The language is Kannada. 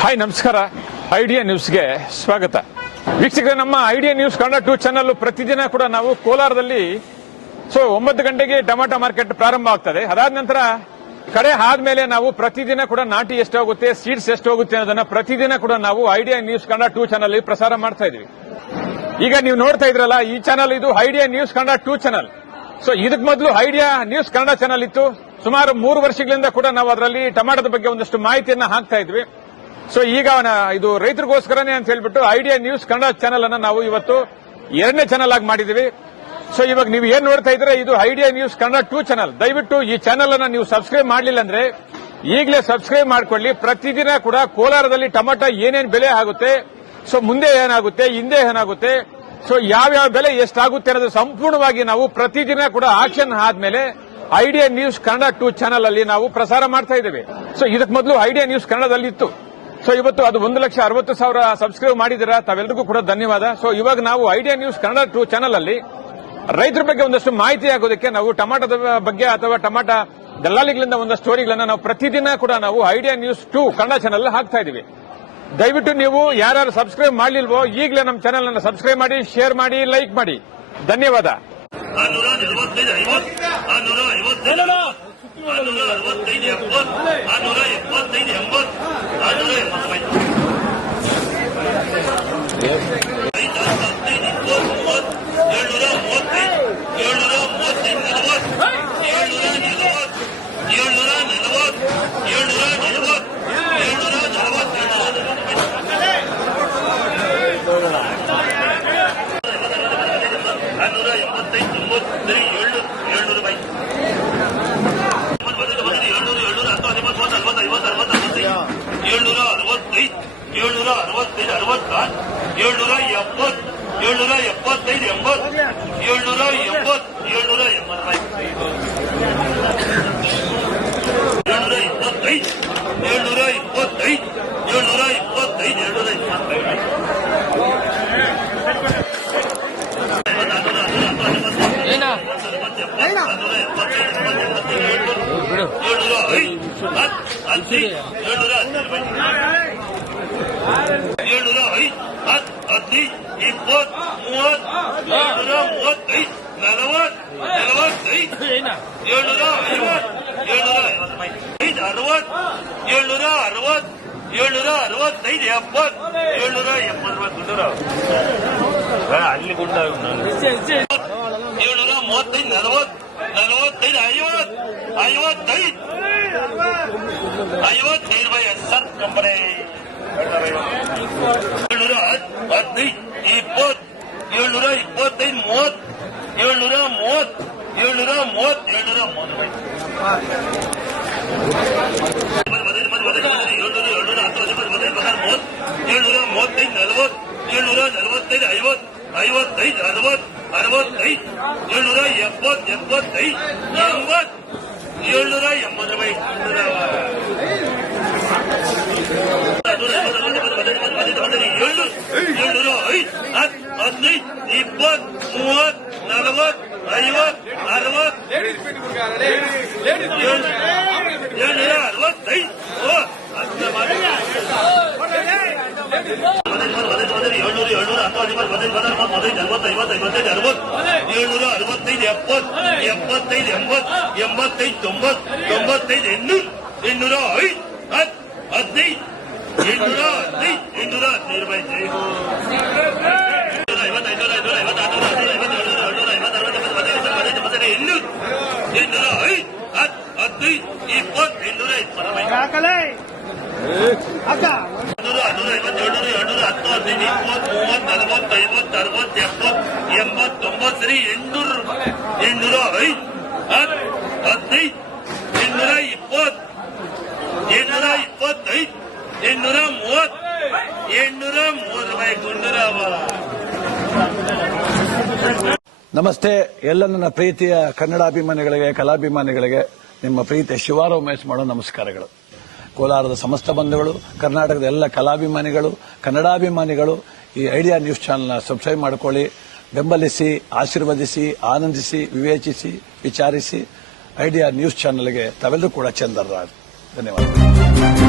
ಹಾಯ್ ನಮಸ್ಕಾರ. ಐಡಿಯಾ ನ್ಯೂಸ್ಗೆ ಸ್ವಾಗತ. ವೀಕ್ಷಕರೇ, ನಮ್ಮ ಐಡಿಯಾ ನ್ಯೂಸ್ ಕನ್ನಡ 2 ಚಾನಲ್ ಪ್ರತಿದಿನ ಕೂಡ ನಾವು ಕೋಲಾರದಲ್ಲಿ 9 ಗಂಟೆಗೆ ಟೊಮಾಟೊ ಮಾರ್ಕೆಟ್ ಪ್ರಾರಂಭ ಆಗ್ತದೆ. ಅದಾದ ನಂತರ ಕಡೆ ಆದ್ಮೇಲೆ ನಾವು ಪ್ರತಿದಿನ ಕೂಡ ನಾಟಿ ಎಷ್ಟು ಹೋಗುತ್ತೆ, ಸೀಡ್ಸ್ ಎಷ್ಟು ಹೋಗುತ್ತೆ ಅನ್ನೋದನ್ನ ಪ್ರತಿದಿನ ಕೂಡ ನಾವು ಐಡಿಯಾ ನ್ಯೂಸ್ ಕನ್ನಡ 2 ಚಾನಲ್ ಪ್ರಸಾರ ಮಾಡ್ತಾ ಇದೀವಿ. ಈಗ ನೀವು ನೋಡ್ತಾ ಇದ್ರಲ್ಲ, ಈ ಚಾನಲ್ ಇದು ಐಡಿಯಾ ನ್ಯೂಸ್ ಕನ್ನಡ 2 ಚಾನಲ್. ಇದಕ್ಕೆ ಮೊದಲು ಐಡಿಯಾ ನ್ಯೂಸ್ ಕನ್ನಡ ಚಾನಲ್ ಇತ್ತು. ಸುಮಾರು 3 ವರ್ಷಗಳಿಂದ ಕೂಡ ನಾವು ಅದರಲ್ಲಿ ಟೊಮಾಟೋದ ಬಗ್ಗೆ ಒಂದಷ್ಟು ಮಾಹಿತಿಯನ್ನ ಹಾಕ್ತಾ ಇದ್ವಿ. ಈಗ ಇದು ರೈತರಿಗೋಸ್ಕರನೇ ಅಂತ ಹೇಳ್ಬಿಟ್ಟು ಐಡಿಯಾ ನ್ಯೂಸ್ ಕನ್ನಡ ಚಾನಲ್ ಅನ್ನ ನಾವು ಇವತ್ತು 2ನೇ ಚಾನಲ್ ಆಗಿ ಮಾಡಿದೀವಿ. ಇವಾಗ ನೀವು ಏನ್ ನೋಡ್ತಾ ಇದ್ರೆ ಇದು ಐಡಿಯಾ ನ್ಯೂಸ್ ಕನ್ನಡ 2 ಚಾನಲ್. ದಯವಿಟ್ಟು ಈ ಚಾನಲ್ ಅನ್ನ ನೀವು ಸಬ್ಸ್ಕ್ರೈಬ್ ಮಾಡಲಿಲ್ಲ ಅಂದ್ರೆ ಈಗಲೇ ಸಬ್ಸ್ಕ್ರೈಬ್ ಮಾಡ್ಕೊಳ್ಳಿ. ಪ್ರತಿದಿನ ಕೂಡ ಕೋಲಾರದಲ್ಲಿ ಟೊಮಾಟೊ ಏನೇನು ಬೆಲೆ ಆಗುತ್ತೆ, ಮುಂದೆ ಏನಾಗುತ್ತೆ, ಹಿಂದೆ ಏನಾಗುತ್ತೆ, ಯಾವ್ಯಾವ ಬೆಲೆ ಎಷ್ಟಾಗುತ್ತೆ ಅನ್ನೋದು ಸಂಪೂರ್ಣವಾಗಿ ನಾವು ಪ್ರತಿದಿನ ಕೂಡ ಆಕ್ಷನ್ ಆದ್ಮೇಲೆ ಐಡಿಯಾ ನ್ಯೂಸ್ ಕನ್ನಡ 2 ಚಾನಲ್ ಅಲ್ಲಿ ನಾವು ಪ್ರಸಾರ ಮಾಡ್ತಾ ಇದ್ದೇವೆ. ಇದಕ್ಕೆ ಮೊದಲು ಐಡಿಯಾ ನ್ಯೂಸ್ ಕನ್ನಡದಲ್ಲಿ ಇತ್ತು. ಇವತ್ತು ಅದು 1,60,000 ಸಬ್ಸ್ಕ್ರೈಬ್ ಮಾಡಿದ್ದೀರಾ, ತಾವೆಲ್ಲರಿಗೂ ಕೂಡ ಧನ್ಯವಾದ. ಇವಾಗ ನಾವು ಐಡಿಯಾ ನ್ಯೂಸ್ ಕನ್ನಡ 2 ಚಾನಲ್ ಅಲ್ಲಿ ರೈತರ ಬಗ್ಗೆ ಒಂದಷ್ಟು ಮಾಹಿತಿ ಆಗೋದಕ್ಕೆ ನಾವು ಟೊಮಾಟೋದ ಬಗ್ಗೆ ಅಥವಾ ಟೊಮಾಟೊ ದಲ್ಲಾಳಿಗಳಿಂದ ಒಂದಷ್ಟು ಸ್ಟೋರಿಗಳನ್ನ ನಾವು ಪ್ರತಿದಿನ ಕೂಡ ನಾವು ಐಡಿಯಾ ನ್ಯೂಸ್ 2 ಕನ್ನಡ ಚಾನಲ್ ಹಾಕ್ತಾ ಇದೀವಿ. ದಯವಿಟ್ಟು ನೀವು ಯಾರು ಸಬ್ಸ್ಕ್ರೈಬ್ ಮಾಡಲಿಲ್ವೋ ಈಗಲೇ ನಮ್ಮ ಚಾನಲ್ ಅನ್ನು ಸಬ್ಸ್ಕ್ರೈಬ್ ಮಾಡಿ, ಶೇರ್ ಮಾಡಿ, ಲೈಕ್ ಮಾಡಿ. ಧನ್ಯವಾದ. ಅಲ್ಲಿ ಗುಂಡ 735 ಸರ್ ಕಂಪನಿ 715 ನಮಸ್ತೆ. ಎಲ್ಲ ನನ್ನ ಪ್ರೀತಿಯ ಕನ್ನಡಾಭಿಮಾನಿಗಳಿಗೆ, ಕಲಾಭಿಮಾನಿಗಳಿಗೆ ನಿಮ್ಮ ಪ್ರೀತಿಯ ಶಿವಾರಾವ್ ಉಮೇಶ್ ಮಾಡೋ ನಮಸ್ಕಾರಗಳು. ಕೋಲಾರದ ಸಮಸ್ತ ಬಂಧುಗಳು, ಕರ್ನಾಟಕದ ಎಲ್ಲ ಕಲಾಭಿಮಾನಿಗಳು, ಕನ್ನಡಾಭಿಮಾನಿಗಳು ಈ ಐಡಿಯಾ ನ್ಯೂಸ್ ಚಾನೆಲ್ನ ಸಬ್ಸ್ಕ್ರೈಬ್ ಮಾಡಿಕೊಳ್ಳಿ, ಬೆಂಬಲಿಸಿ, ಆಶೀರ್ವದಿಸಿ, ಆನಂದಿಸಿ, ವಿವೇಚಿಸಿ, ವಿಚಾರಿಸಿ. ಐಡಿಯಾ ನ್ಯೂಸ್ ಚಾನೆಲ್ಗೆ ತಾವೆಲ್ಲರೂ ಕೂಡ ಚಂದರ್ರಾಜ್. ಧನ್ಯವಾದ.